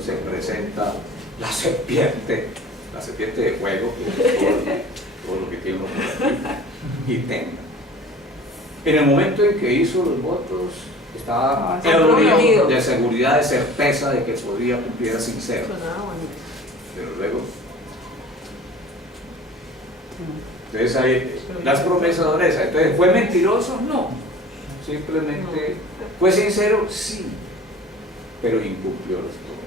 se presenta la serpiente de fuego, que es todo lo que tiene por aquí, y tenga. En el momento en que hizo los votos, estaba eudorido de seguridad, de certeza de que podía cumplir, era sincero. Pero luego, entonces ahí, las promesas son esas. Entonces, ¿fue mentiroso? No. Simplemente, ¿fue sincero? Sí. Pero incumplió las promesas.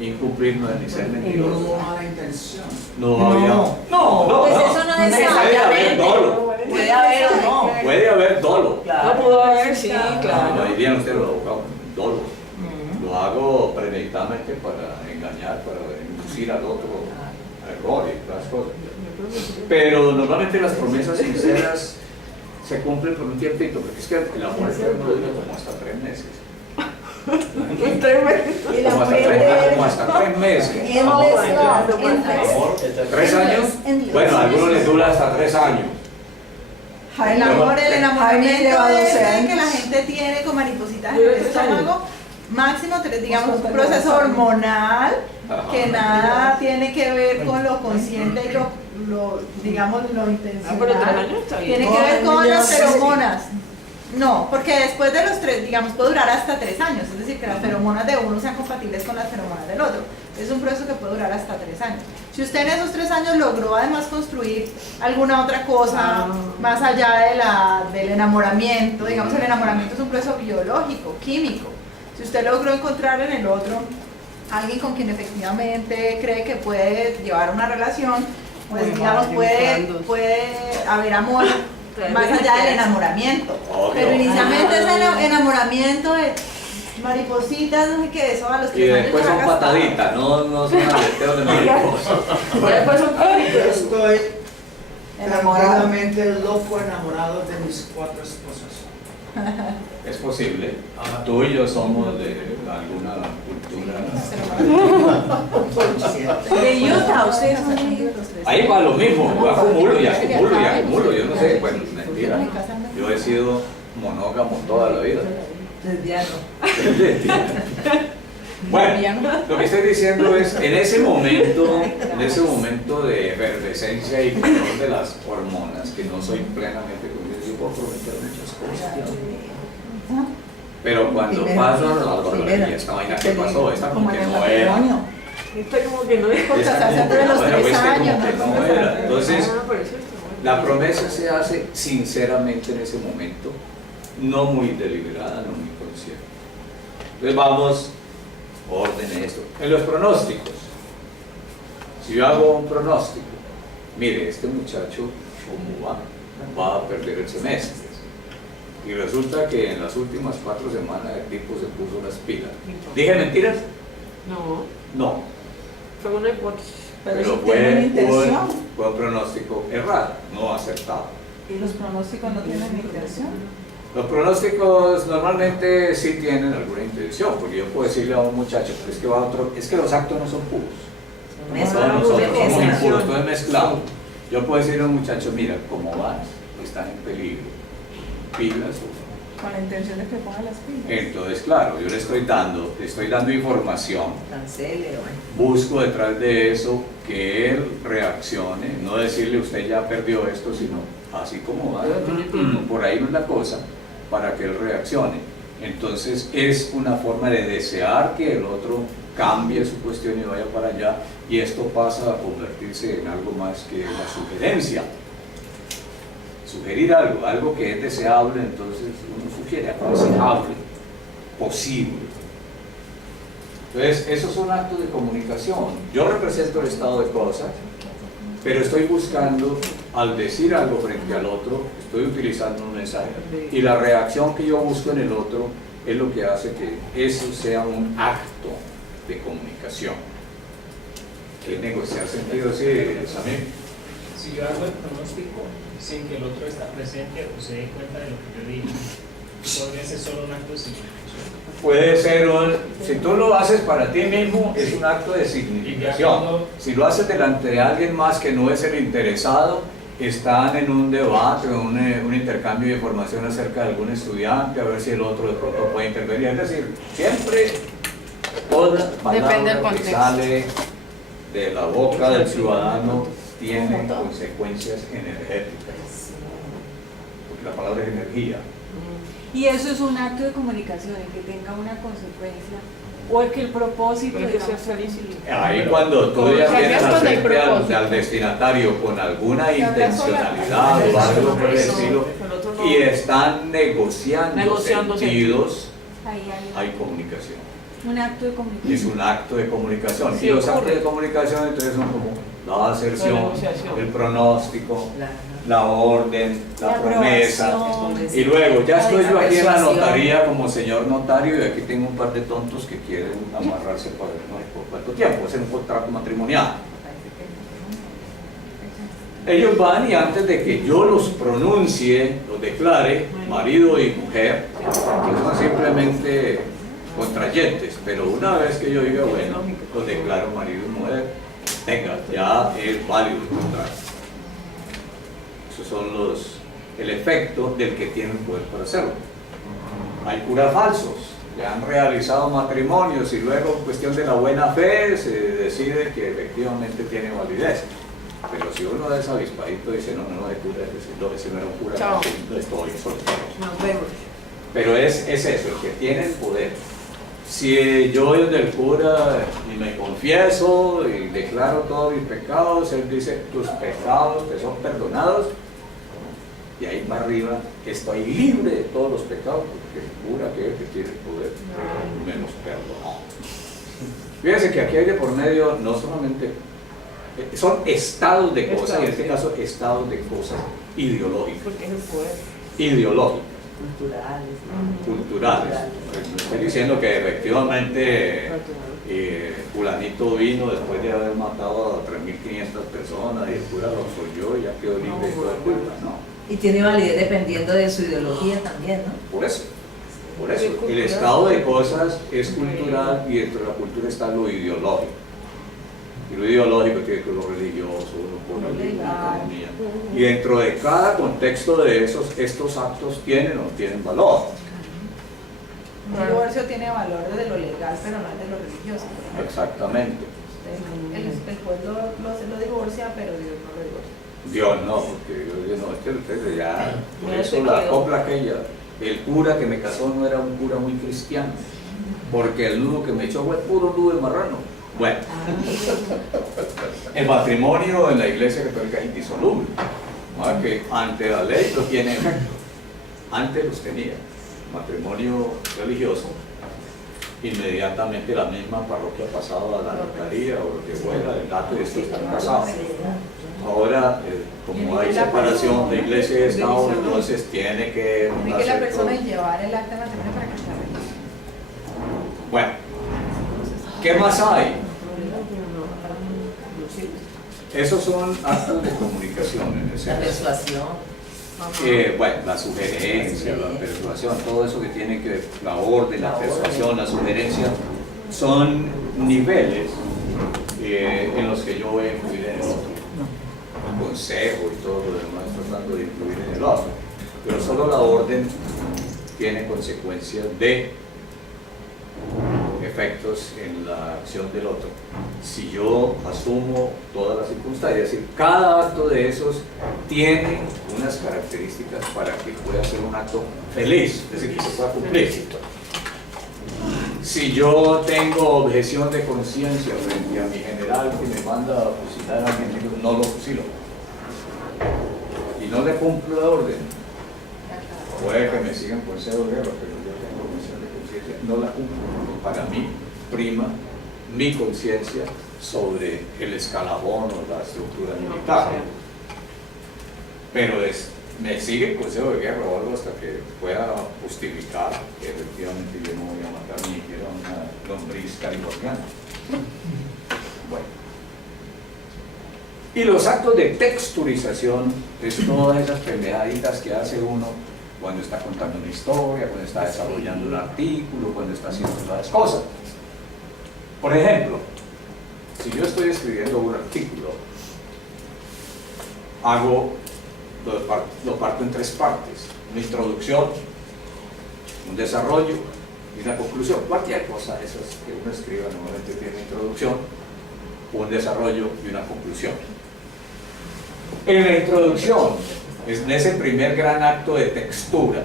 Incumplir no es ni ser mentiroso. No hubo mala intención. No había. No. Pues eso no es Puede haber dolo. Puede haber o no. Puede haber dolo. Claro. No pudo haber, sí, No claro. dirían ustedes los abogados, dolo. Lo hago premeditadamente para engañar, para inducir al otro a error y todas las cosas. Pero normalmente las promesas sinceras se cumplen por un tiempito, porque es que el amor eterno dura como hasta 3 meses. Como hasta 3 meses. Amor, 3 años. Bueno, a algunos les dura hasta 3 años. El amor, el enamoramiento lleva 12 ese años. que la gente tiene con maripositas en el estómago, máximo 3, digamos, un proceso hormonal que nada tiene que ver con lo consciente y lo digamos, lo Pero 3 intencional. años está bien. Tiene que ver con las feromonas. No, porque después de los 3, digamos, puede durar hasta 3 años, es decir, que las feromonas de uno sean compatibles con las feromonas del otro. Es un proceso que puede durar hasta 3 años. Si usted en esos 3 años logró además construir alguna otra cosa más allá del enamoramiento, digamos, el enamoramiento es un proceso biológico, químico. Si usted logró encontrar en el otro alguien con quien efectivamente cree que puede llevar una relación, pues digamos, puede haber amor más allá del enamoramiento. Pero inicialmente ese enamoramiento de maripositas, no sé qué, eso a los 3 Y años después ya son gastado. pataditas, no son aleteos de mariposa. Después son Yo estoy Enamorado. tranquilamente loco enamorado de mis 4 esposas. Es posible. Tú y yo somos de alguna cultura. De Utah, ustedes son de Ahí va lo mismo, yo acumulo y acumulo y acumulo. Yo no sé, bueno, mentira. Yo he sido monógamo toda la vida. Bueno, lo que estoy diciendo es, en ese momento de efervescencia y control de las hormonas, que no soy plenamente consciente, yo puedo prometer muchas cosas. Pero cuando paso, y esta vaina que pasó, esta como que no era. Está como que no es. Porque se hace Esta entre los como que no 3 era, años. pues, que no era. Entonces, Pero es cierto. la promesa se hace sinceramente en ese momento, no muy deliberada, no muy consciente. Entonces vamos, orden esto. En los pronósticos, si yo hago un pronóstico, mire, este muchacho, ¿cómo va a perder el semestre? Y resulta que en las últimas 4 semanas el tipo se puso las pilas. ¿Dije mentiras? No, No, fue una hipótesis. Pero pero si tiene una intención. fue un pronóstico errado, no acertado. Y los pronósticos no tienen intención. Los pronósticos normalmente sí tienen alguna intención, porque yo puedo decirle a un muchacho, pero es que va a otro, es que los actos no son puros. Todos nosotros somos impuros, todo es mezclado. Yo puedo decirle a un muchacho, mira, ¿cómo vas? Están en peligro. Pilas. Con la intención de que ponga las pilas. Entonces, claro, yo le estoy dando información. Cancele, Busco detrás de eso que él reaccione, no decirle usted ya perdió esto, sino así como va, por ahí no es la cosa, para que él reaccione. Entonces es una forma de desear que el otro cambie su cuestión y vaya para allá, y esto pasa a convertirse en algo más que la sugerencia. Sugerir algo que es deseable, entonces uno sugiere aconsejable, posible. Entonces, esos son actos de comunicación. Yo represento el estado de cosas, pero estoy buscando, al decir algo frente al otro, estoy utilizando un mensaje. Y la reacción que yo busco en el otro es lo que hace que eso sea un acto de comunicación. ¿Qué negociar sentido? Sí, Samir. Si yo hago el pronóstico sin que el otro está presente o se dé cuenta de lo que yo digo, podría ser solo un acto de significación. Puede ser si tú lo haces para ti mismo, es un acto de significación. Si lo haces delante de alguien más que no es el interesado, están en un debate, un intercambio de información acerca de algún estudiante, a ver si el otro de pronto puede intervenir. Es decir, siempre toda Depende palabra del que contexto. sale de la boca del ciudadano tiene consecuencias energéticas. Porque la palabra es energía. Y eso es un acto de comunicación, en que tenga una consecuencia, o el que el propósito, Pero es que digamos, sea clarísimo. Ahí cuando tú ya Cambias tienes con el frente propósito. al destinatario con alguna Y hablas intencionalidad o sola. algo por el Eso, estilo el otro no. y están negociando sentidos, ahí hay hay comunicación. un acto de Es comunicación. un acto de comunicación. Sí, Y los actos ocurre. de comunicación entonces son como la aserción, La negociación. el pronóstico, la orden, la La promesa. aprobación. Y luego, ya estoy yo aquí en la persuasión. notaría como señor notario y aquí tengo un par de tontos que quieren amarrarse por no sé por cuánto tiempo, hacer un contrato matrimonial. Ellos van y antes de que yo los pronuncie, los declare marido y mujer, que son simplemente contrayentes, pero una vez que yo diga, bueno, los declaro marido y mujer, venga, ya es válido el contrato. Esos son el efecto del que tiene el poder para hacerlo. Hay curas falsos, ya han realizado matrimonios y luego en cuestión de la buena fe se decide que efectivamente tiene validez. Pero si uno es avispadito dice, no, no, de cura, ese no era un cura, Chao. estoy soltero. Nos vemos. Pero es eso, el que tiene el poder. Si yo voy del cura y me confieso y declaro todos mis pecados, él dice, tus pecados te son perdonados, y ahí para arriba estoy libre de todos los pecados, porque el cura que tiene el poder me los perdonó. Fíjense que aquí hay de por medio no solamente, son estados de cosas, y en este caso estados de cosas ideológicas. Porque es el poder. Ideológicas. Culturales. Culturales. Estoy diciendo que efectivamente fulanito vino después de haber matado a 3.500 personas y el cura lo absolvió y ya quedó libre de toda culpa, ¿no? Y tiene validez dependiendo de su ideología también, ¿no? Por eso, el estado de cosas es cultural y dentro de la cultura está lo ideológico. Y lo ideológico tiene que ver con lo religioso, con la economía. Y dentro de cada contexto de estos actos tienen o no tienen valor. Un divorcio tiene valor desde lo legal, pero no desde lo religioso. Por ejemplo. Exactamente. El pueblo lo divorcia, pero Dios no lo divorcia. Dios no, porque yo digo, no, ustedes ya, por Ya eso se la quedó. copla aquella, el cura que me casó no era un cura muy cristiano, porque el nudo que me echó fue puro nudo de marrano. Bueno, el matrimonio en la iglesia católica es indisoluble, ¿no? Que ante la ley no tiene efecto, antes los tenía. Matrimonio religioso, inmediatamente la misma parroquia pasaba a la notaría o lo que fuera, el dato de esto está casado. Ahora, como hay separación de iglesia y Estado, entonces tiene que... Tiene que la persona llevar el acta de matrimonio para que se arregle. Bueno, ¿qué más hay? Esos son actos de comunicación en ese La caso. persuasión. Bueno, la sugerencia, la persuasión, todo eso que tiene que ver, la orden, la persuasión, la sugerencia, son niveles en los que yo voy a influir en el otro. El consejo y todo lo demás tratando de influir en el otro. Pero solo la orden tiene consecuencias de efectos en la acción del otro. Si yo asumo todas las circunstancias, es decir, cada acto de esos tiene unas características para que pueda ser un acto feliz, es decir, que se pueda cumplir. Si yo tengo objeción de conciencia frente a mi general que me manda a fusilar a alguien, digo, no lo fusilo y no le cumplo la orden, puede que me sigan consejo de guerra, pero yo tengo objeción de conciencia, no la cumplo. Para mí prima mi conciencia sobre el escalafón o la estructura militar. Pero me sigue el consejo de guerra o algo hasta que pueda justificar que efectivamente yo no voy a matar ni siquiera una lombriz californiana. Bueno. Y los actos de texturización es todas esas pendejaditas que hace uno cuando está contando una historia, cuando está desarrollando un artículo, cuando está haciendo todas las cosas. Por ejemplo, si yo estoy escribiendo un artículo, lo parto en tres partes: una introducción, un desarrollo y una conclusión. Cualquier cosa de esas que uno escriba normalmente tiene una introducción, un desarrollo y una conclusión. En la introducción, en ese primer gran acto de textura,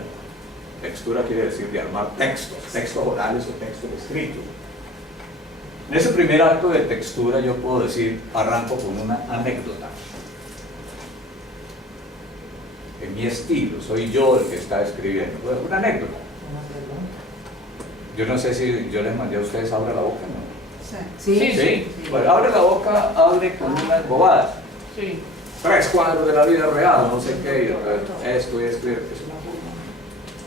textura quiere decir de armar textos orales o textos escritos. En ese primer acto de textura yo puedo decir, arranco con una anécdota. En mi estilo, soy yo el que está escribiendo. Pues, una anécdota. Yo no sé si yo les mandé a ustedes abra la boca, ¿no? Sí. Sí, sí. Bueno, abre la boca, hable con unas bobadas. Sí. 3 cuadros de la vida real, no sé qué, esto y esto, es una forma.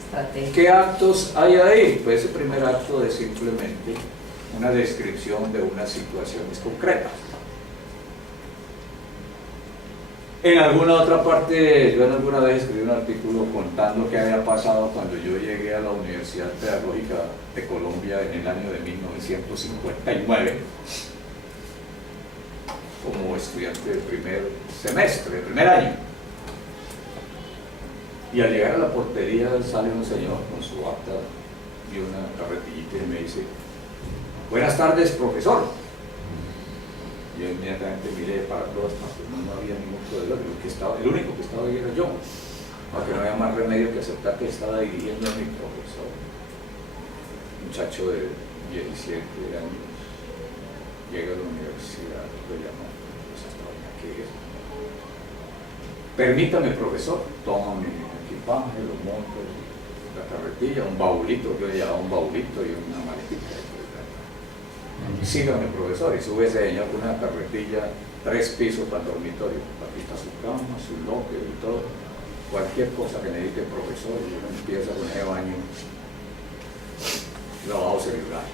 Estrategia. ¿Qué actos hay ahí? Pues ese primer acto es simplemente una descripción de unas situaciones concretas. En alguna otra parte, yo en alguna vez escribí un artículo contando qué había pasado cuando yo llegué a la Universidad Pedagógica de Colombia en el año de 1959 como estudiante del primer semestre, del primer año. Y al llegar a la portería sale un señor con su bata y una carretillita y me dice: buenas tardes, profesor. Yo inmediatamente miré para todas partes, no había ningún proveedor, el único que estaba ahí era yo, porque no había más remedio que aceptar que estaba dirigiendo a mi profesor, un muchacho de 17 años, llega a la universidad, lo llama, pues hasta ahora, ¿qué es? Permítame, profesor, toma mi equipaje, lo monto, la carretilla, un baulito, yo le llamaba un baulito y una maletita. Sígame, profesor, y sube ese señor con una carretilla, 3 pisos para el dormitorio. Aquí está su cama, su locker y todo. Cualquier cosa que necesite el profesor, y uno empieza con ese baño lavado cerebral.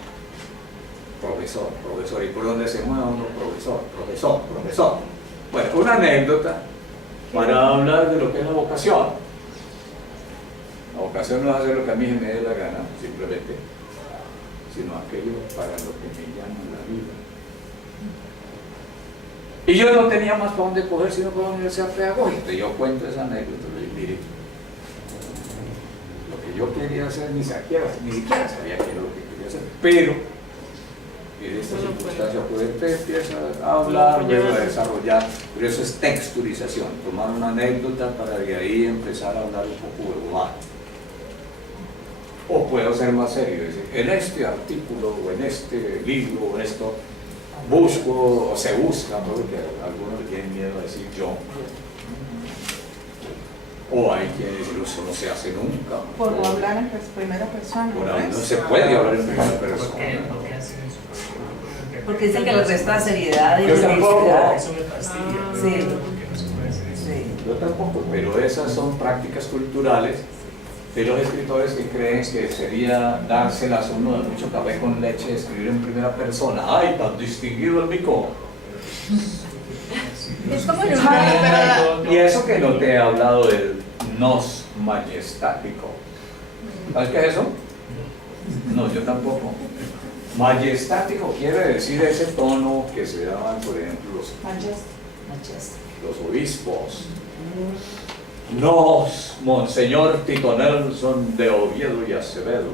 Profesor, profesor, y por donde se mueva uno, profesor, profesor, profesor. Bueno, una anécdota para hablar de lo que es la vocación. La vocación no es hacer lo que a mí se me dé la gana, simplemente, sino aquello para lo que me llama la vida. Y yo no tenía más para dónde coger sino para la Universidad Pedagógica. Yo cuento esa anécdota, y mire, lo que yo quería hacer ni siquiera sabía qué era lo que quería hacer, pero en esta circunstancia pues te empieza a hablar, luego a desarrollar, pero eso es texturización, tomar una anécdota para de ahí empezar a hablar un poco de bobada. O puedo ser más serio, decir, en este artículo, o en este libro, o en esto, busco, o se busca, porque algunos le tienen miedo a decir yo. O hay quienes dicen, eso no se hace nunca. Por no hablar en primera persona. Por ahí no se puede hablar en primera persona. ¿Por qué hacen eso? Porque dicen que le resta seriedad y Yo tampoco. felicidad. Eso me fastidia. Sí. Porque no se puede hacer eso. Sí. Yo tampoco, pero esas son prácticas culturales de los escritores que creen que sería dárselas a uno de mucho café con leche, escribir en primera persona. ¡Ay, tan distinguido el mico! Es como en Y eso que no te he hablado del nos majestático. ¿Sabes qué es eso? No, yo tampoco. Majestático quiere decir ese tono que se daban, por ejemplo, los obispos. Nos, Monseñor Tito Nelson de Oviedo y Acevedo,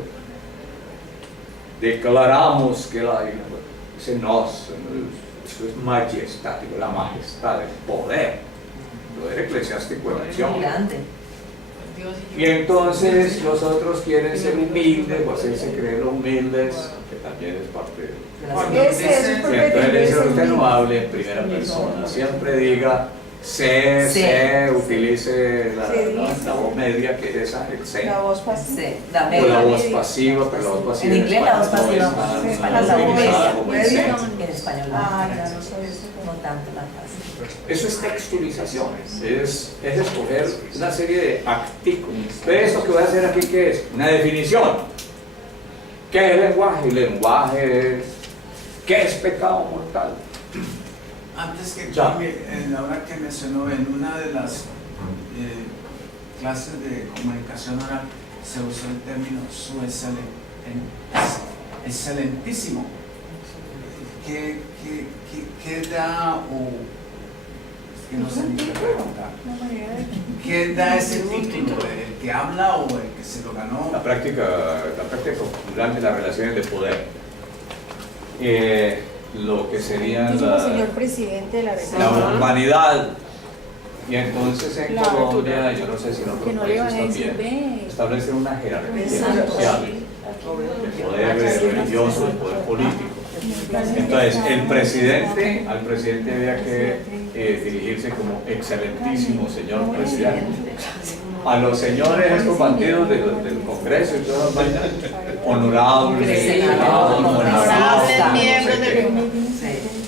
declaramos que ese nos, eso es majestático, la majestad, el poder eclesiástico en acción. Muy grande. Y entonces los otros quieren ser humildes o hacerse creer humildes, que también es parte de... Ese es Y entonces le dice, usted no hable en primera persona, siempre diga se, utilice la voz media, que es esa, el se, La voz pasiva. Sí, la o la media. voz pasiva, pero la voz pasiva En inglés la voz pasiva, no en es español tan la voz utilizada como el se. media. En español no. Ah, ya no soy eso. No tanto la fácil. Eso es textualización, es escoger una serie de artículos. De esto que voy a hacer aquí, ¿qué es? Una definición. ¿Qué es lenguaje? Lenguaje es, ¿qué es pecado mortal? Antes que Ya. en la hora que mencionó, en una de las clases de comunicación oral se usó el término su excelentísimo. ¿Qué da o que no sé ni qué preguntar. Una manera de... ¿Quién da ese título? ¿El que habla o el que se lo ganó? La práctica cultural de las relaciones de poder. Lo que sería Mismo señor presidente de la la República. urbanidad. Y entonces en Claro, Colombia, yo no sé si en Que otros no le van países a decir, también, ve. establecen una jerarquía Exacto. social, el poder religioso, el poder político. Entonces, al presidente había que dirigirse como excelentísimo señor presidente. A los señores, estos bandidos del Congreso y todas las vainas, honorables, Honorables miembros del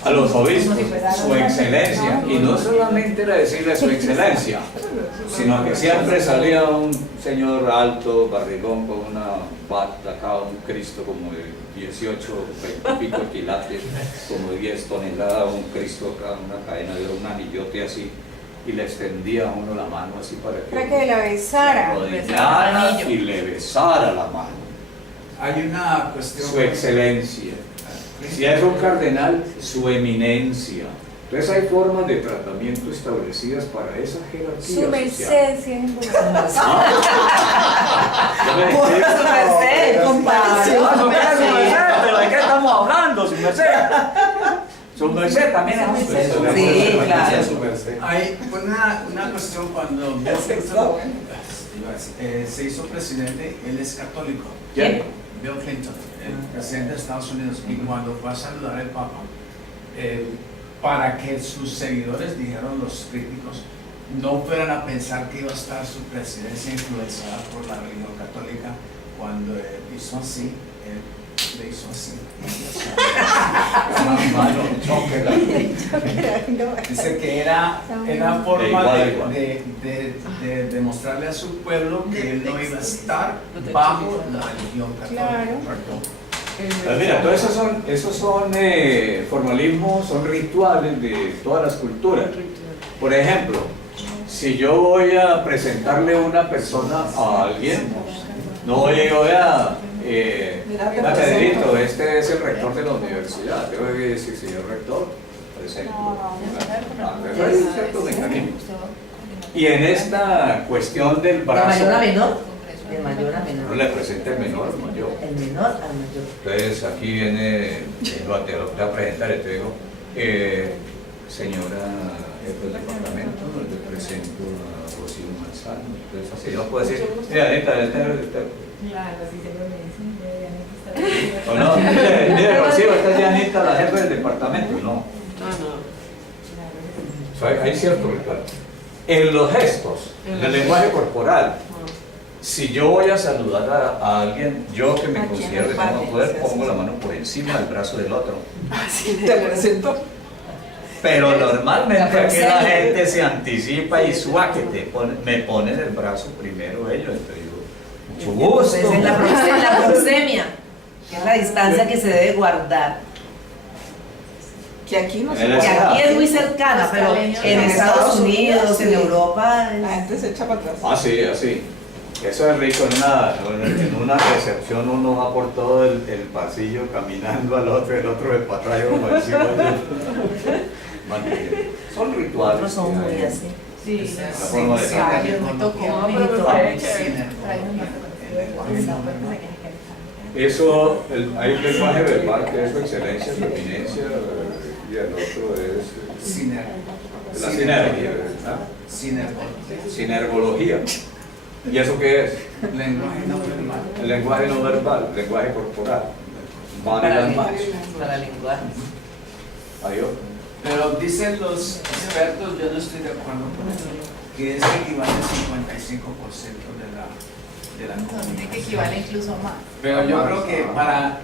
a los obispos, su excelencia. Y no solamente era decirle su excelencia, sino que siempre salía un señor alto, barrigón, con una bata acá, un Cristo como de 18, 20 y pico quilates, como de 10 toneladas, un Cristo acá, una cadena de oro, un anillote así, y le extendía a uno la mano así para que la besara. arrodillara y le besara la mano. Hay una cuestión. Su excelencia. Si es un cardenal, su eminencia. Entonces hay formas de tratamiento establecidas para esa jerarquía Su social. merced, si es importante. Yo me Su explico. merced, comparación. Ah, su merced, pero ¿de qué estamos hablando? Su merced. Su merced también es un merced. Sí, claro. Hay una cuestión cuando Bill Clinton se hizo presidente, él es católico. ¿Quién? Bill Clinton, el presidente de Estados Unidos, y cuando fue a saludar al Papa, para que sus seguidores, dijeron los críticos, no fueran a pensar que iba a estar su presidencia influenciada por la religión católica, cuando hizo así, él le hizo así. Dice que era forma de demostrarle a su pueblo que él no iba a estar bajo la religión católica. Pues mira, todos esos son formalismos, son rituales de todas las culturas. Por ejemplo, si yo voy a presentarle una persona a alguien, no voy a Pedrito, este es el rector de la universidad. Tengo que decir, señor rector, presento. Hay ciertos mecanismos. Y en esta cuestión del ¿De brazo, mayor a menor? De mayor a no menor. le presenta el menor al mayor. El menor al mayor. Entonces aquí viene, te lo voy a presentar y te digo, señora jefe del departamento, le presento a Rocío Manzano. Entonces así yo puedo decir, mira, Anita, Claro, sí, siempre me dicen, o no, mire Rocío, esta es Dianita, la jefe del departamento. No, hay cierto ritual. En los gestos, en el lenguaje corporal, si yo voy a saludar a alguien, yo que me considero de tengo poder, pongo la mano por encima del brazo del otro. Te presento. Pero normalmente aquí la gente se anticipa y suaque me ponen el brazo primero ellos. Entonces yo, mucho gusto. Esa es la proxemia, que es la distancia que se debe guardar. Que aquí no se En el Que puede. aquí es muy cercana, pero en Estados Unidos, en Europa, La gente se echa para atrás. Ah, sí, así. Eso es rico. En una recepción uno va por todo el pasillo caminando al otro, el otro de para atrás, como decimos. Son rituales. otros son muy así. Sí, La forma de me tocó. No, pero me parece Eso, hay un lenguaje verbal que es su excelencia, su eminencia, y el otro es la sinergia, ¿verdad? Sinergología. ¿Y eso qué es? Lenguaje no verbal. El lenguaje no verbal, el lenguaje corporal. Body language. Para lenguaje. Adiós. Pero dicen los expertos, yo no estoy de acuerdo con eso, que es equivale al 55% de la comunicación. Que equivale incluso más. Pero yo creo que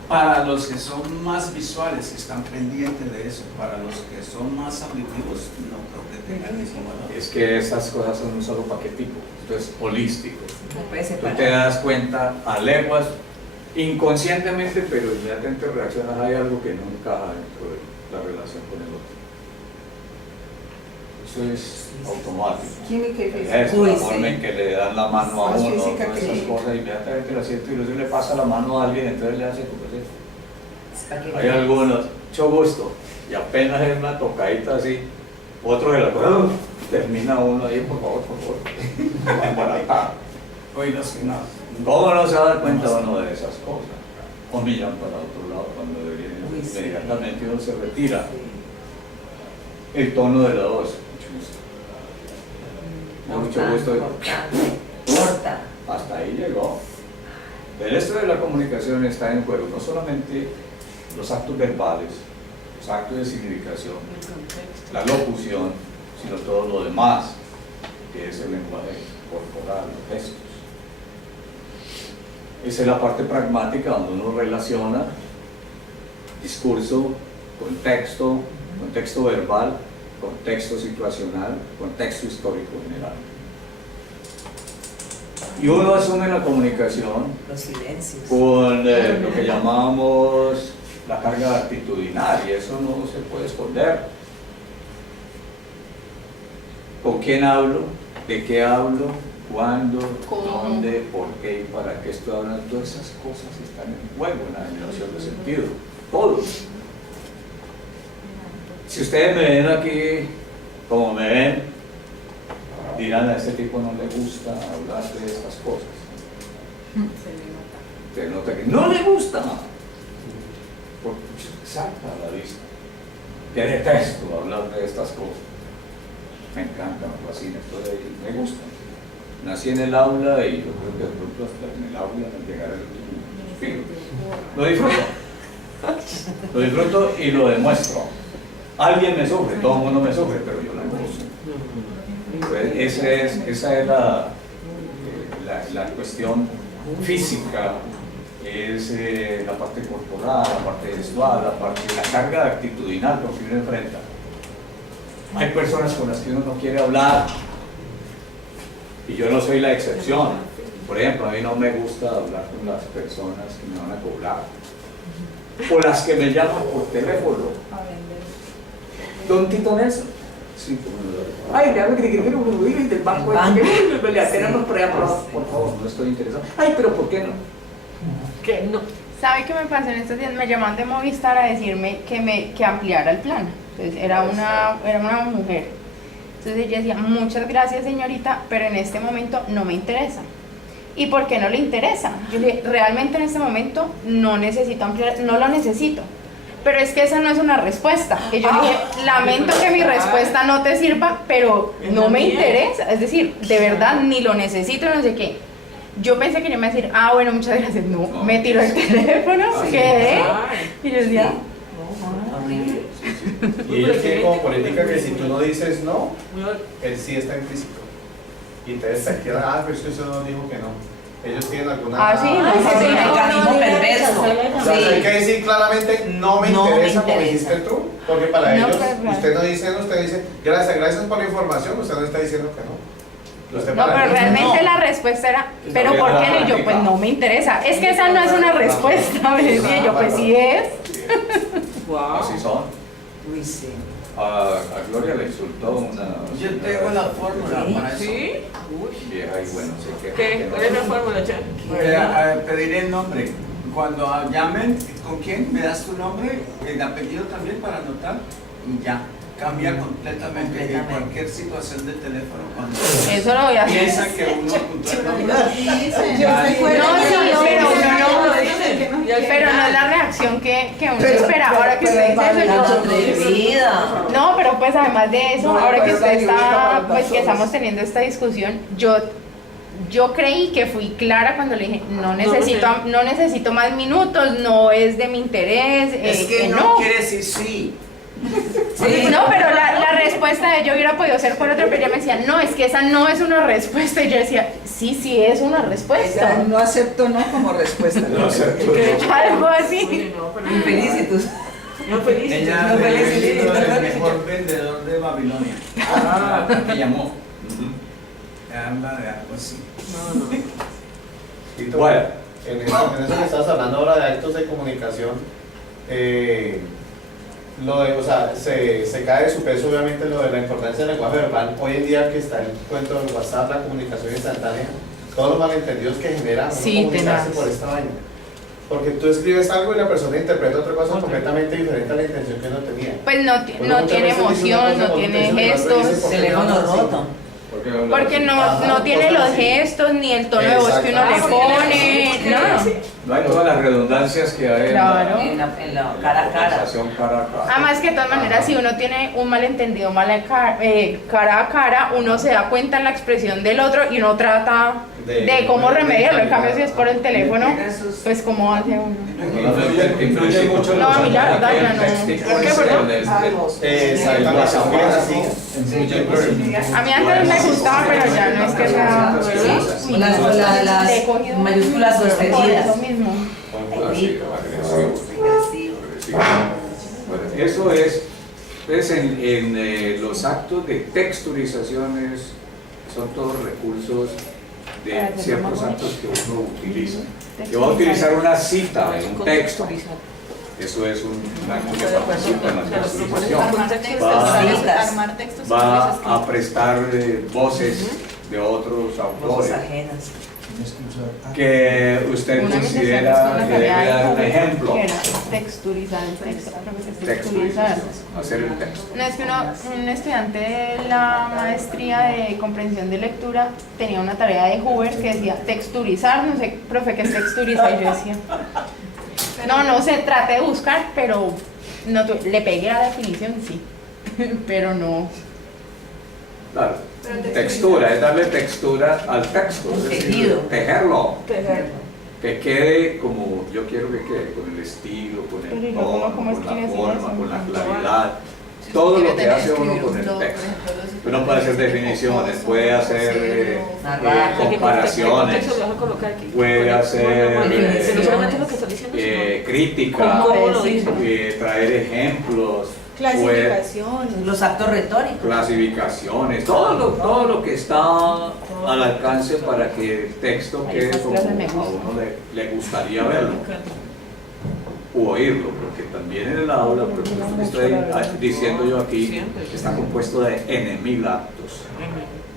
para los que son más visuales, que están pendientes de eso, para los que son más auditivos, no creo que tengan el mismo valor. Es que esas cosas son un solo paquetico, esto es holístico. No puede Tú separar. te das cuenta a leguas, inconscientemente, pero inmediatamente reaccionas, hay algo que no encaja dentro de la relación con el otro. Eso es automático. Química y física. Es Uy, la forma sí. en que le dan la mano a Más uno, física todas que esas química. cosas, inmediatamente lo siento y luego le pasa la mano a alguien, entonces le hace como así. Para que- Hay algunos, mucho gusto, y apenas es una tocadita así, Otro de la cosa, termina uno ahí, por favor. Embaratado. Oídos que no. ¿Cómo no se va a dar cuenta uno de esas cosas? O miran para otro lado cuando Uy, sí. inmediatamente uno se retira. El tono de la voz. Mucho gusto. Corta. Hasta ahí llegó. Pero esto de la comunicación está en juego, no solamente los actos verbales, los actos de significación, la locución, sino todo lo demás, que es el lenguaje corporal, los gestos. Esa es la parte pragmática donde uno relaciona discurso, contexto verbal, contexto situacional, contexto histórico general. Y uno asume la comunicación Los silencios. con lo que llamamos la carga actitudinal, y eso no se puede esconder. ¿Con quién hablo? ¿De qué hablo? ¿Cuándo? ¿Dónde? ¿Por qué? ¿Y para qué estoy hablando? Todas esas cosas están en juego en la dimensión de sentido. Todo. Si ustedes me ven aquí como me ven, dirán: a este tipo no le gusta hablar de estas cosas. Se nota que no le gusta. Porque salta a la vista. Que detesto hablar de estas cosas. Me encanta, me fascina, estoy ahí, me gusta. Nací en el aula y yo creo que de pronto hasta en el aula al llegar al fin. Lo disfruto. Lo disfruto y lo demuestro. Alguien me sufre, todo el mundo me sufre, pero yo la gozo. Pues esa es la cuestión física, es la parte corporal, la parte gestual, la carga actitudinal con que uno enfrenta. Hay personas con las que uno no quiere hablar y yo no soy la excepción. Por ejemplo, a mí no me gusta hablar con las personas que me van a cobrar o las que me llaman por teléfono. Don Tito Nelson. Sí, ay, le hablo que del banco. Tenemos por allá, por favor, no estoy interesado. Ay, pero ¿por qué no? Que no. ¿Sabe qué me pasó en estos días? Me llaman de Movistar a decirme que ampliara el plan. Entonces era una mujer. Entonces ella decía: muchas gracias, señorita, pero en este momento no me interesa. ¿Y por qué no le interesa? Yo le dije: realmente en este momento no necesito ampliar, no lo necesito. Pero es que esa no es una respuesta. Y yo le dije: lamento que mi respuesta no te sirva, pero no me interesa. Es decir, de verdad ni lo necesito, no sé qué. Yo pensé que yo me iba a decir: ah, bueno, muchas gracias. No, me tiró el teléfono, quedé. Y yo decía: Y ellos tienen como política que si tú no dices no, él sí está implícito. Y entonces se queda: pero es que usted no dijo que no. Ellos tienen alguna... sí, Ese es el mecanismo perverso. O sea, hay que decir claramente: no me interesa como dijiste tú, porque para No, ellos, pues, usted no dice no, usted dice gracias por la información, usted no está diciendo que no. Usted no, para pero ellos, realmente no. la respuesta era: ¿pero por qué no? Y yo: pues no me interesa. Es que esa no es una respuesta, me decía yo. Pues sí es. Así son. Uy, sí. A Gloria le insultó una... Yo tengo la fórmula para eso. ¿Sí? vieja y bueno, sé que... ¿Qué? ¿Cuál es la fórmula, Chan? Pediré el nombre. Cuando llamen, ¿con quién? ¿Me das tu nombre? El apellido también para anotar. Y ya. Cambia completamente en cualquier situación de teléfono. Cuando Eso lo voy a hacer. piensa que uno puntualmente... Pero no es la reacción que uno espera. Ahora que usted dice eso, no, pero pues además de eso, ahora que usted está, pues que estamos teniendo esta discusión, yo creí que fui clara cuando le dije: no necesito más minutos, no es de mi interés. Es que no quiere decir sí. Sí, no, pero la respuesta de yo hubiera podido ser por otro, pero ella me decía: no, es que esa no es una respuesta. Y yo decía: sí es una respuesta. Ella no aceptó no como respuesta. No aceptó. Algo así. Infelicitos. No feliz. Ella No, le feliz. dijo el mejor vendedor de Babilonia. Me llamó. Habla de algo así. Tito, Bueno. en eso que estás hablando ahora de actos de comunicación, o sea, se cae de su peso obviamente lo de la importancia del lenguaje verbal. Hoy en día que está el cuento del WhatsApp, la comunicación instantánea, todos los malentendidos que generan Sí, comunicarse tenaz. por esta vaina. Porque tú escribes algo y la persona interpreta otra cosa completamente diferente a la intención que no tenía. Pues no, no tiene emoción, no tiene gestos. Teléfono roto. Porque no tiene los gestos ni el tono de voz que uno le pone, no. No hay todas las redundancias que hay Claro. En la cara a cara. conversación cara a cara. Además que de todas maneras, si uno tiene un malentendido cara a cara, uno se da cuenta en la expresión del otro y uno trata de cómo remediarlo. En cambio, si es por el teléfono, pues cómo hace uno. Influye mucho No, a mí la verdad ya no. ¿Por qué, perdón? A mí antes me gustaba, pero ya no es que sea... Las mayúsculas sostenidas. Eso mismo. Bueno, eso es, pues en los actos de texturizaciones son todos recursos de ciertos actos que uno utiliza. Yo voy a utilizar una cita en un texto. Eso es un acto que participa en la texturización. Armar textos Va a prestar voces de otros Cosas autores ajenas. que usted considera que debe dar un ejemplo. Que era texturizar el texto, creo que es Texturizar, texturizar. hacer el texto. No, es que un estudiante de la maestría de comprensión de lectura tenía una tarea de Hoover que decía texturizar, no sé, profe, ¿qué es texturizar? Y yo decía, no sé, trate de buscar, pero no, le pegué a la definición, sí, pero no. Claro. Textura, es darle textura al texto, es decir, Tejido. tejerlo, que quede como yo quiero que quede, con el estilo, con el Pero ¿y luego tono, cómo con la escribes forma, eso? con la claridad, todo lo que hace uno con el texto. Uno puede hacer definiciones, puede hacer comparaciones, puede hacer crítica, traer ejemplos, clasificación. Los actos retóricos. clasificaciones, todo lo que está al alcance para que el texto quede como a uno le gustaría verlo u oírlo, porque también en el aula, por ejemplo, estoy diciendo yo aquí, está compuesto de N.000 actos,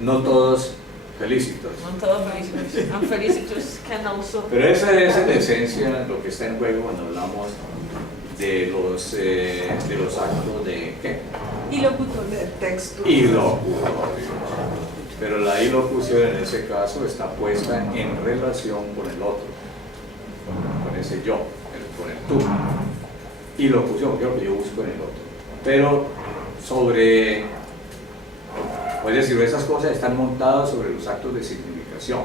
no todos felicitos. Pero esa es en esencia lo que está en juego cuando hablamos de los actos de ¿qué? Y locutor. Ilocutorio. Pero la ilocución en ese caso está puesta en relación con el otro, con ese yo, con el tú. Ilocución, que es lo que yo busco en el otro. Pero sobre, es decir, esas cosas están montadas sobre los actos de significación.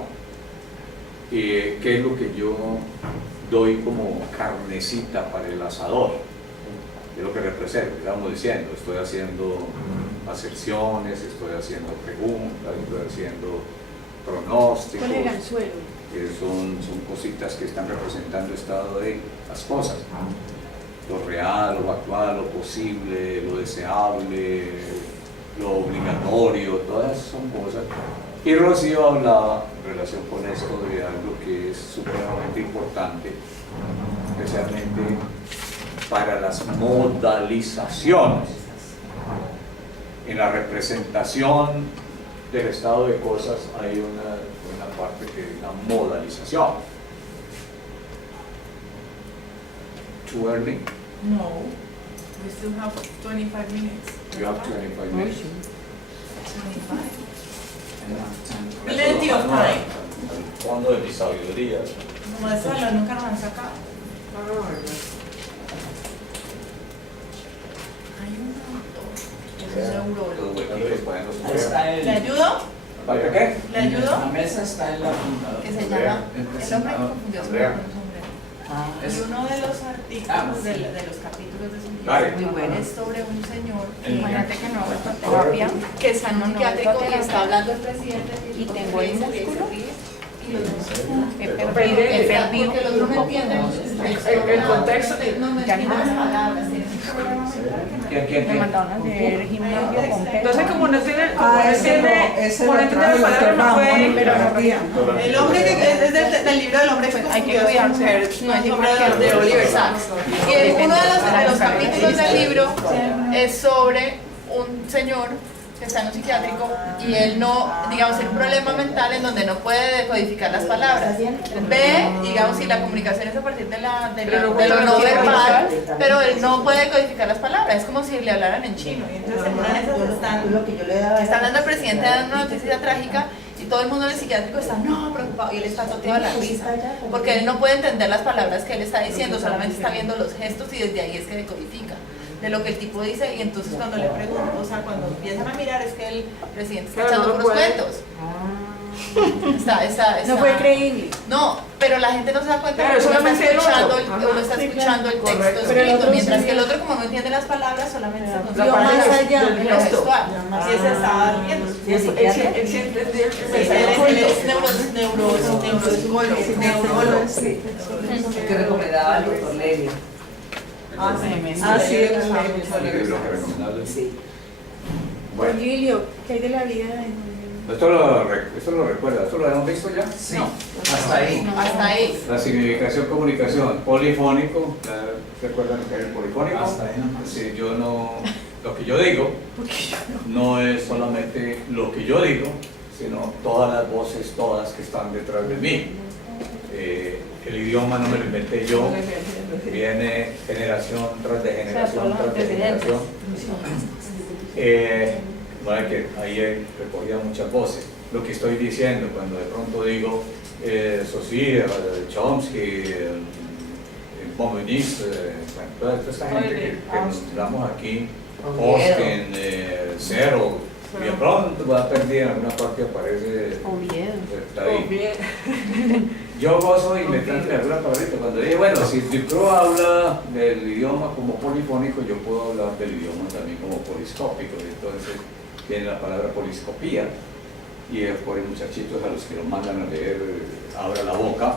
¿Qué es lo que yo doy como carnecita para el asador? ¿Qué es lo que representa? Estamos diciendo, estoy haciendo aserciones, estoy haciendo preguntas, estoy haciendo pronósticos, que son cositas que están representando el estado de las cosas, lo real, lo actual, lo posible, lo deseable, lo obligatorio, todas son cosas. Y Rocío hablaba en relación con esto de algo que es supremamente importante, especialmente para las modalizaciones. En la representación del estado de cosas hay una parte que es la modalización. Too early? No, we still have 25 minutes. You have 25 minutes. 25. Plenty of time. Al fondo de mi sabiduría. Como de salón nunca nos han sacado. Hay un autor que es neurólogo. ¿Le ayudo? ¿Falta qué? ¿Le ayudo? La mesa está en la computadora. Que se llama El hombre que confundió su Andrea. sombrero. Y uno de los artículos de los capítulos de su Dale. libro muy bueno es sobre un señor Imagínate que no hago esta terapia, que es un no, psiquiátrico no, y está hablando el presidente y tengo el músculo. y los dos he perdido porque los dos no entienden El contexto. no ya entienden las palabras, tienen me mandaron a hacer gimnasio con peso. Entonces, como no tiene las palabras, no puede. el hombre que es del libro del hombre que Hay que confundió a su cuidarse, mujer, no es igual sobre que de Oliver Sacks. Y uno de los capítulos del libro es sobre un señor que está en un psiquiátrico y él no, digamos, tiene un problema mental en donde no puede decodificar las palabras. Ve, digamos, si la comunicación es a partir de lo no verbal, pero él no puede decodificar las palabras, es como si le hablaran en chino. Y entonces en una de esas están dando al presidente dando una noticia trágica y todo el mundo en el psiquiátrico está preocupado y él está toteado a la risa, porque él no puede entender las palabras que él está diciendo, solamente está viendo los gestos y desde ahí es que decodifica de lo que el tipo dice. Y entonces cuando le pregunto, o sea, cuando empiezan a mirar es que el presidente está echando puros cuentos. No fue creíble. No, pero la gente no se da cuenta Claro, que uno solamente el está escuchando el texto Correcto. escrito, mientras que el otro, como no entiende las palabras, solamente se concentra más allá en lo gestual. Y se está riendo. Él sí entendió Él es neuropsicólogo. Que recomendaba el doctor Levy. sí, El libro que recomendable. Sí. Bueno, Lilio, ¿qué hay de la vida de esto lo recuerda, ¿esto lo hemos visto ya? Sí, No. hasta ahí. Hasta ahí. La significación, comunicación, polifónico, ¿se acuerdan lo que es el polifónico? Hasta ahí nomás. Sí, yo no, lo que yo digo no es solamente lo que yo digo, sino todas las voces, todas que están detrás de mí. El idioma no me lo inventé yo, viene generación tras de generación tras de generación. Bueno, que ahí recogía muchas voces. Lo que estoy diciendo cuando de pronto digo Saussure, Chomsky, Bomenich, toda esta gente que nos damos aquí, Austin, Cero, y de pronto va a perder en alguna parte aparece David. Yo gozo inventándole alguna palabrita. Cuando dije, bueno, si Ducrot habla del idioma como polifónico, yo puedo hablar del idioma también como poliscópico. Entonces tiene la palabra poliscopía, y por los muchachitos a los que lo mandan a leer, abra la boca.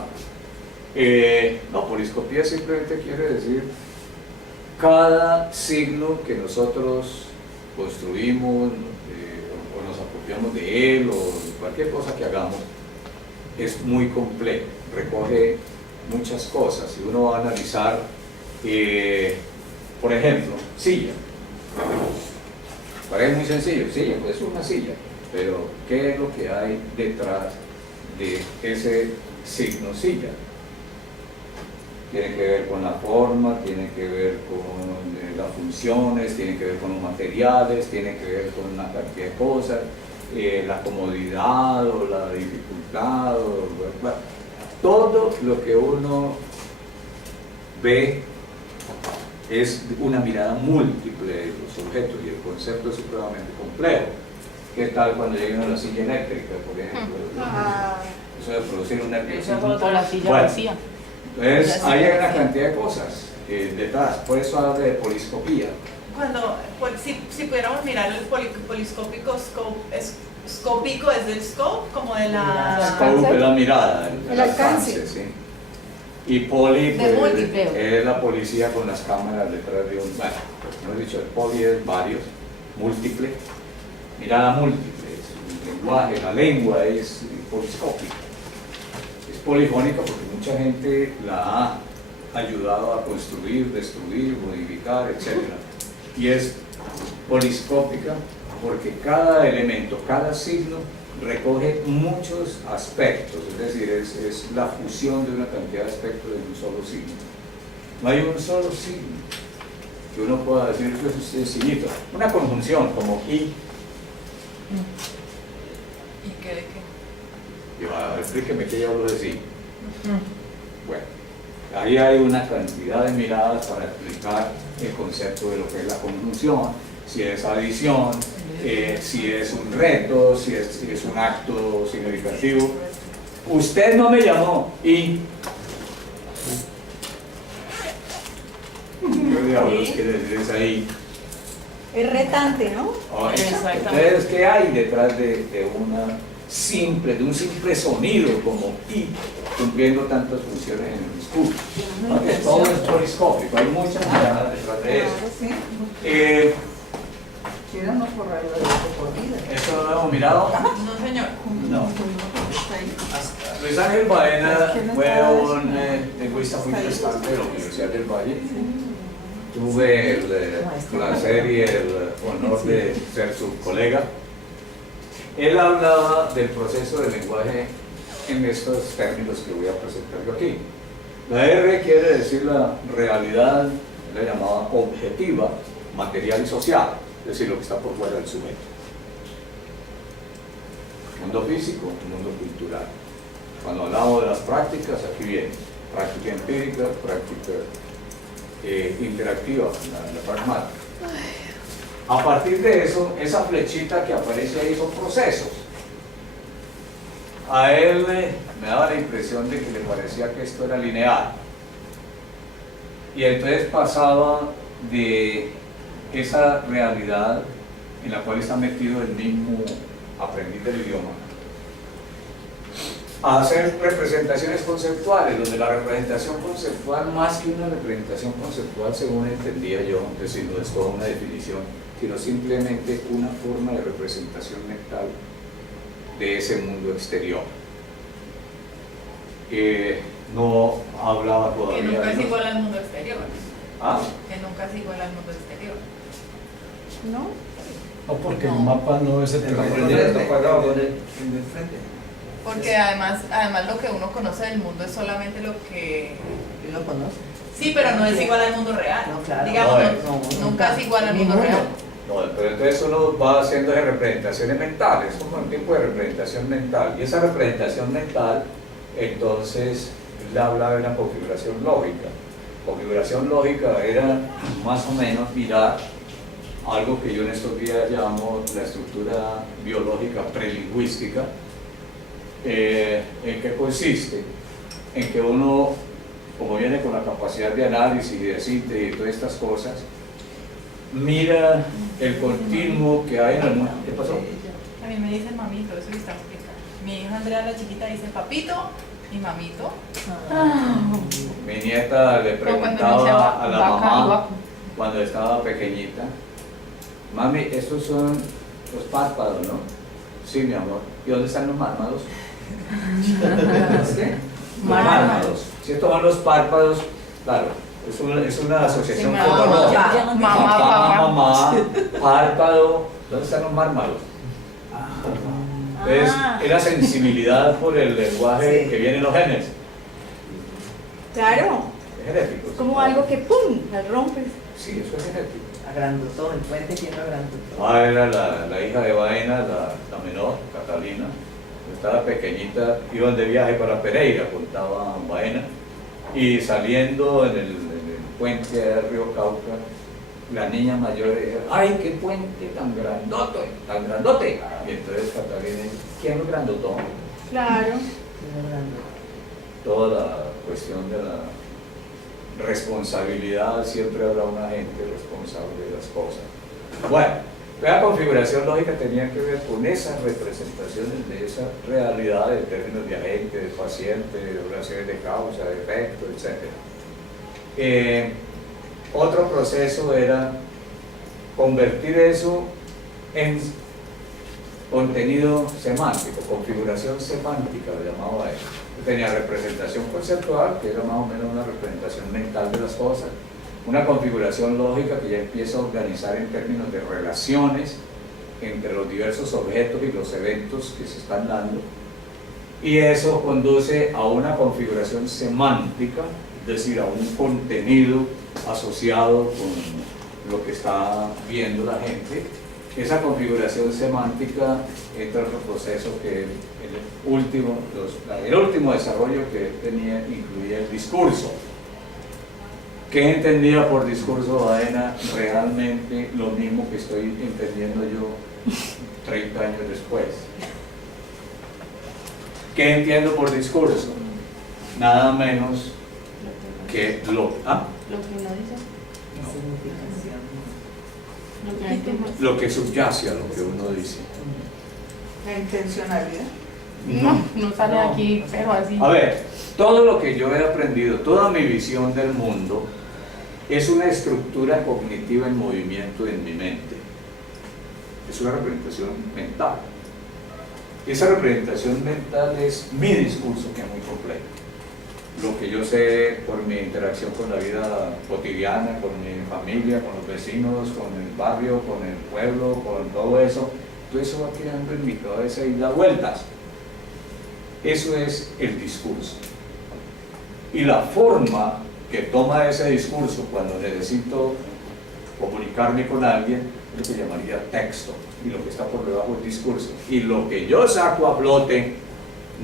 No, poliscopía simplemente quiere decir cada signo que nosotros construimos o nos apropiamos de él o cualquier cosa que hagamos es muy complejo, recoge muchas cosas y uno va a analizar, por ejemplo, silla. Parece muy sencillo, silla, pues es una silla, pero ¿qué es lo que hay detrás de ese signo silla? Tiene que ver con la forma, tiene que ver con las funciones, tiene que ver con los materiales, tiene que ver con una cantidad de cosas, la comodidad o la dificultad, bueno, todo lo que uno ve es una mirada múltiple de los objetos y el concepto es supremamente complejo. ¿Qué tal cuando lleguen a la silla eléctrica, por ejemplo? Eso de producir una electricidad. O la silla Bueno, vacía. entonces hay una cantidad de cosas detrás, por eso habla de poliscopía. Cuando, si pudiéramos mirar el poliscópico, scópico es del scope, como de la... Scope es la mirada, el alcance. alcance, sí. Y poli De pues, múltiple. es la policía con las cámaras detrás de un... Bueno, no he dicho, el poli es varios, múltiple, mirada múltiple, es un lenguaje, la lengua es poliscópica. Es polifónica porque mucha gente la ha ayudado a construir, destruir, modificar, etc. Y es poliscópica porque cada elemento, cada signo recoge muchos aspectos, es decir, es la fusión de una cantidad de aspectos en un solo signo. No hay un solo signo que uno pueda decir, eso es sencillito. Una conjunción como y. ¿Y qué de qué? Explíqueme qué yo hablo de sí. Bueno, ahí hay una cantidad de miradas para explicar el concepto de lo que es la conjunción, si es adición, si es un reto, si es un acto significativo. Usted no me llamó y... ¿Qué diablos quiere decir eso ahí? Es retante, ¿no? Oh, entonces, ¿qué hay detrás de un simple sonido como i, cumpliendo tantas funciones en el discurso? Porque todo es poliscópico, hay muchas miradas detrás de eso. Queremos borrarlo de esto por vida. ¿Eso lo hemos mirado? No, señor. No. Luis Ángel Baena fue un lingüista muy prestante de la Universidad del Valle, tuve el placer y el honor de ser su colega. Él hablaba del proceso del lenguaje en estos términos que voy a presentar yo aquí. La R quiere decir la realidad, la llamada objetiva, material y social, es decir, lo que está por fuera del sujeto. Mundo físico, mundo cultural. Cuando hablamos de las prácticas, aquí viene práctica empírica, práctica interactiva, la pragmática. A partir de eso, esa flechita que aparece ahí son procesos. A él me daba la impresión de que le parecía que esto era lineal. Y entonces pasaba de esa realidad en la cual está metido el mismo aprendiz del idioma a hacer representaciones conceptuales, donde la representación conceptual, más que una representación conceptual según entendía yo, es decir, no es toda una definición, sino simplemente una forma de representación mental de ese mundo exterior. No hablaba todavía. Que nunca es de igual al mundo exterior. ¿Ah? Que nunca es igual al mundo exterior. ¿No? No, porque el mapa no es el que Porque además lo que uno conoce del mundo es solamente lo que Yo lo conozco. sí, pero no es igual al mundo real. No, claro. Digamos, No, nunca es igual al Ni mundo real. No, pero entonces uno va haciendo de representaciones mentales, es como un tipo de representación mental. Y esa representación mental, entonces, él hablaba de una configuración lógica. Configuración lógica era más o menos mirar algo que yo en estos días llamo la estructura biológica prelingüística. ¿En qué consiste? En que uno, como viene con la capacidad de análisis y de síntesis y todas estas cosas, mira el continuo que hay en el mundo. ¿Qué pasó? A mí me dicen mamito, eso está explicado. Mi hija Andrea, la chiquita, dice papito y mamito. Mi nieta le Como cuando no se preguntaba a la vaca y mamá vaca. cuando estaba pequeñita: mami, estos son los párpados, ¿no? Sí, mi amor. ¿Y dónde están los mármados? ¿Los qué? Los mármados. Si estos son los párpados, claro, es una asociación Sí, con mamá, mamá, papá. mamá, párpado. ¿Dónde están los mármados? Entonces, es la sensibilidad por el lenguaje Sí. que viene en los genes. Claro, Es genético. como algo que ¡pum! La rompes. Sí, eso es genético. Agrandotó, el puente tiene agrandotó. Ah, era la hija de Baena, la menor, Catalina. Estaba pequeñita, iban de viaje para Pereira, contaba Baena, y saliendo en el puente del río Cauca, la niña mayor dijo: ¡ay, qué puente tan grandote, tan grandote! Y entonces Catalina dice: ¿quién lo grandotó? Claro. Tiene agrandotó. Toda la cuestión de la responsabilidad, siempre habrá un agente responsable de las cosas. Bueno, la configuración lógica tenía que ver con esas representaciones de esa realidad en términos de agente, de paciente, de una serie de causa, de efecto, etc. Otro proceso era convertir eso en contenido semántico, configuración semántica, lo llamaba él. Tenía representación conceptual, que era más o menos una representación mental de las cosas, una configuración lógica que ya empieza a organizar en términos de relaciones entre los diversos objetos y los eventos que se están dando, y eso conduce a una configuración semántica, es decir, a un contenido asociado con lo que está viendo la gente. Esa configuración semántica entra en otro proceso que el último desarrollo que él tenía incluía el discurso. ¿Qué entendía por discurso Baena? Realmente lo mismo que estoy entendiendo yo 30 años después. ¿Qué entiendo por discurso? Nada menos que Lo que no dice. lo que subyace a lo que uno dice. La intencionalidad. No sale aquí, pero así. A ver, todo lo que yo he aprendido, toda mi visión del mundo es una estructura cognitiva en movimiento en mi mente. Es una representación mental. Esa representación mental es mi discurso, que es muy complejo. lo que yo sé por mi interacción con la vida cotidiana, con mi familia, con los vecinos, con el barrio, con el pueblo, con todo eso va quedando en mi cabeza y da vueltas. Eso es el discurso. Y la forma que toma ese discurso cuando necesito comunicarme con alguien es lo que llamaría texto, y lo que está por debajo del discurso. Y lo que yo saco a flote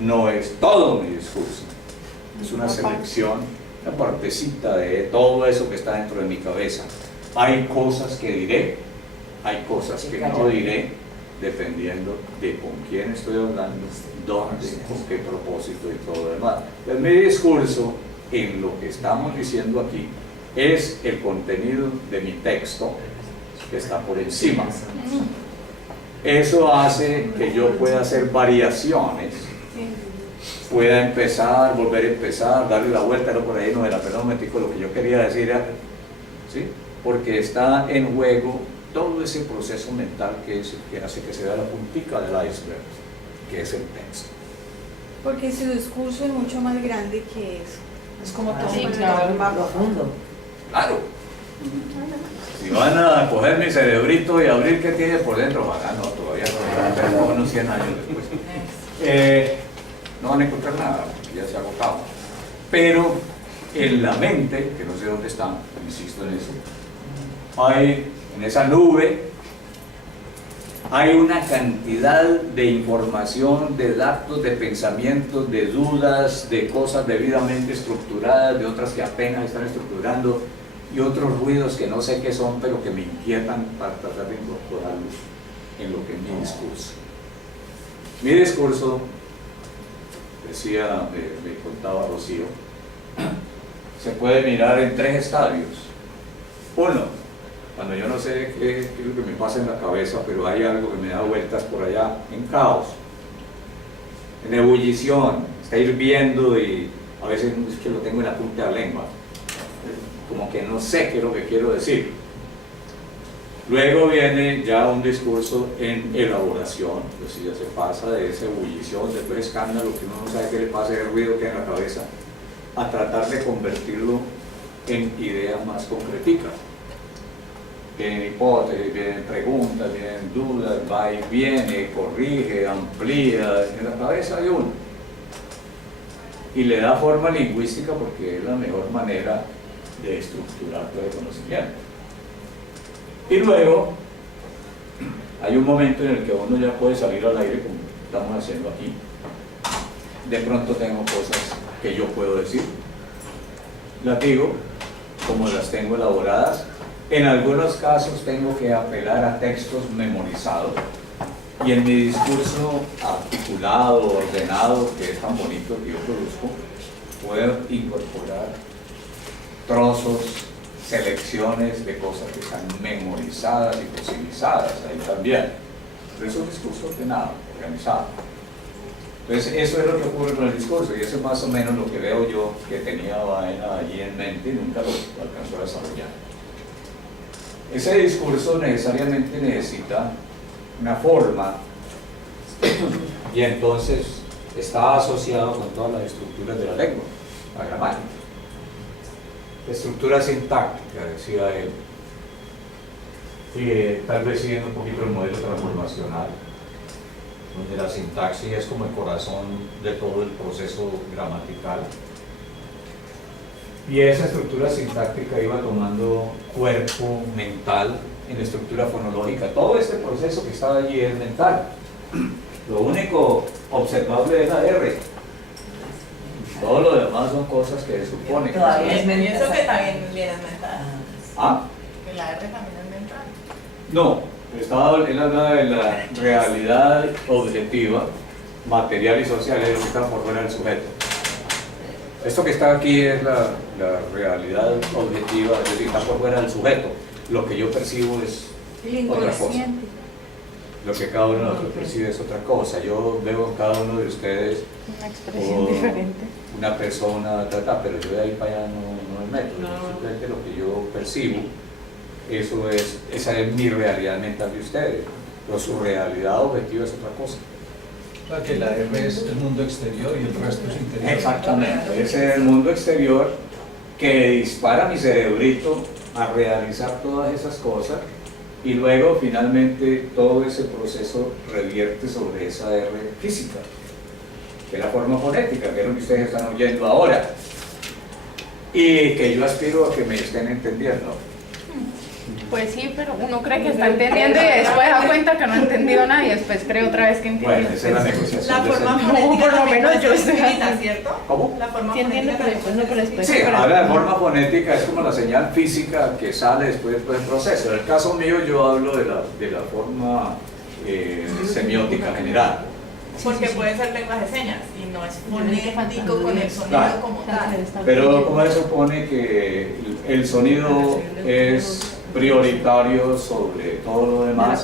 no es todo mi discurso, es una selección, una partecita de todo eso que está dentro de mi cabeza. Hay cosas que diré, hay cosas que no diré, dependiendo de con quién estoy hablando, dónde, con qué propósito y todo lo demás. Pues mi discurso, en lo que estamos diciendo aquí, es el contenido de mi texto que está por encima. Eso hace que yo pueda hacer variaciones, pueda empezar, volver a empezar, darle la vuelta, no por ahí, no, perdón un momentico, lo que yo quería decir era, ¿sí? Porque está en juego todo ese proceso mental que es el que hace que se vea la puntica del iceberg, que es el texto. Porque su discurso es mucho más grande que eso. Es como todo Sí, un claro, mapa. profundo. Claro. Si van a coger mi cerebrito y abrir qué tiene por dentro, no, todavía no, pero unos 100 años después. No van a encontrar nada, porque ya se ha agotado. Pero en la mente, que no sé dónde está, insisto en eso, hay en esa nube, hay una cantidad de información, de datos, de pensamientos, de dudas, de cosas debidamente estructuradas, de otras que apenas están estructurando, y otros ruidos que no sé qué son, pero que me inquietan para tratar de incorporarlos en lo que es mi discurso. Mi discurso, decía, me contaba Rocío, se puede mirar en 3 estadios. Uno, cuando yo no sé qué es lo que me pasa en la cabeza, pero hay algo que me da vueltas por allá, en caos, en ebullición, está hirviendo y a veces es que lo tengo en la punta de la lengua, como que no sé qué es lo que quiero decir. Luego viene ya un discurso en elaboración, pues ya se pasa de esa ebullición, de todo escándalo que uno no sabe qué le pasa, el ruido que hay en la cabeza, a tratar de convertirlo en ideas más concreticas. Vienen hipótesis, vienen preguntas, vienen dudas, va y viene, corrige, amplía, en la cabeza de uno. Y le da forma lingüística porque es la mejor manera de estructurar todo el conocimiento. Y luego, hay un momento en el que uno ya puede salir al aire como estamos haciendo aquí. De pronto tengo cosas que yo puedo decir, las digo como las tengo elaboradas. En algunos casos tengo que apelar a textos memorizados, y en mi discurso articulado, ordenado, que es tan bonito que yo produzco, puedo incorporar trozos, selecciones de cosas que están memorizadas y fosilizadas ahí también. Pero es un discurso ordenado, organizado. Entonces eso es lo que ocurre con el discurso, y eso es más o menos lo que veo yo que tenía Baena allí en mente y nunca lo alcanzó a desarrollar. Ese discurso necesariamente necesita una forma, y entonces está asociado con todas las estructuras de la lengua, la gramática. Estructura sintáctica, decía él, y tal vez siguiendo un poquito el modelo transformacional, donde la sintaxis es como el corazón de todo el proceso gramatical. Y esa estructura sintáctica iba tomando cuerpo mental en la estructura fonológica. Todo este proceso que estaba allí es mental. Lo único observable es la R. Todo lo demás son cosas que se supone que Todavía Y es mental. eso que también viene mental. ¿Ah? Que la R también es mental. No, él hablaba de la realidad objetiva, material y social, es lo que está por fuera del sujeto. Esto que está aquí es la realidad objetiva, es decir, está por fuera del sujeto. Lo que yo percibo es El otra cosa. inconsciente. Lo que cada uno de nosotros percibe es otra cosa. Yo veo en cada uno de ustedes Una expresión diferente. una persona, pero yo de ahí para allá no me meto. Simplemente lo que yo percibo, esa es mi realidad mental de ustedes. Pero su realidad objetiva es otra cosa. O sea, que la R es el mundo exterior y el resto es interior. Exactamente, ese es el mundo exterior que dispara mi cerebrito a realizar todas esas cosas y luego finalmente todo ese proceso revierte sobre esa R física, que es la forma fonética, que es lo que ustedes están oyendo ahora y que yo aspiro a que me estén entendiendo. Pues sí, pero uno cree que está entendiendo y después da cuenta que no ha entendido nada y después cree otra vez que entiende. Bueno, esa es la negociación. La de forma ese- fonética por lo también menos puede yo ser estoy escrita, así. ¿cierto? ¿Cómo? La forma Sí entiendo, fonética pero después no, pero después. Sí, ahora la forma fonética es como la señal física que sale después del proceso. En el caso mío yo hablo de la forma semiótica general. Porque puede ser lenguaje de señas y no es fonético con el sonido Claro. como tal. Pero como se supone que el sonido es prioritario sobre todo lo demás,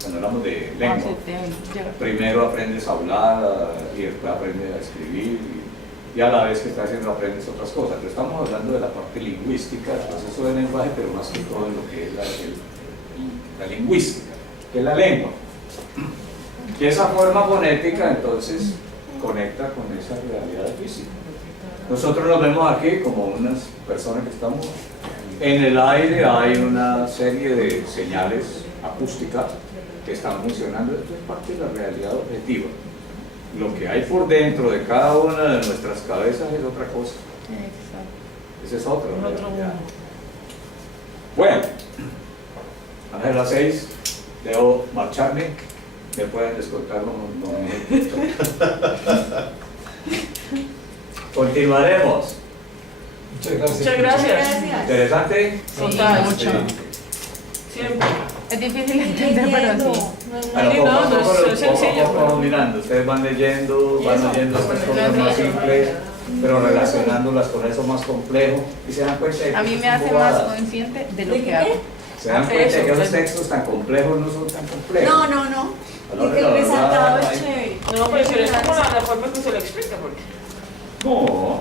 cuando hablamos de lengua. Primero aprendes a hablar y después aprendes a escribir y a la vez que estás haciendo aprendes otras cosas. Pero estamos hablando de la parte lingüística, el proceso del lenguaje, pero más que todo en lo que es la lingüística, que es la lengua. Y esa forma fonética entonces conecta con esa realidad física. Nosotros nos vemos aquí como unas personas que estamos en el aire, hay una serie de señales acústicas que están funcionando. Esto es parte de la realidad objetiva. Lo que hay por dentro de cada una de nuestras cabezas es otra cosa. Esa es otra realidad. Bueno, a las 6 debo marcharme. Me pueden descontar unos minutos. Continuaremos. Muchas gracias. Muchas gracias. ¿Interesante? Total. Mucho. Siempre. Es difícil de entender, pero sí. Bueno, Sí, poco a no, poco, no, es poco a sencillo, poco pero- mirando, ustedes van leyendo estas cosas más simples, pero relacionándolas con eso más complejo y se dan cuenta de que A mí me son hace más bobadas. consciente de lo que hago. Se dan cuenta de que Eso, esos eso. textos tan complejos no son tan complejos. No, no, no. A la hora de Y la que el verdad, resaltado es hay- chévere. No, pero es como la forma en que se lo explica, porque No,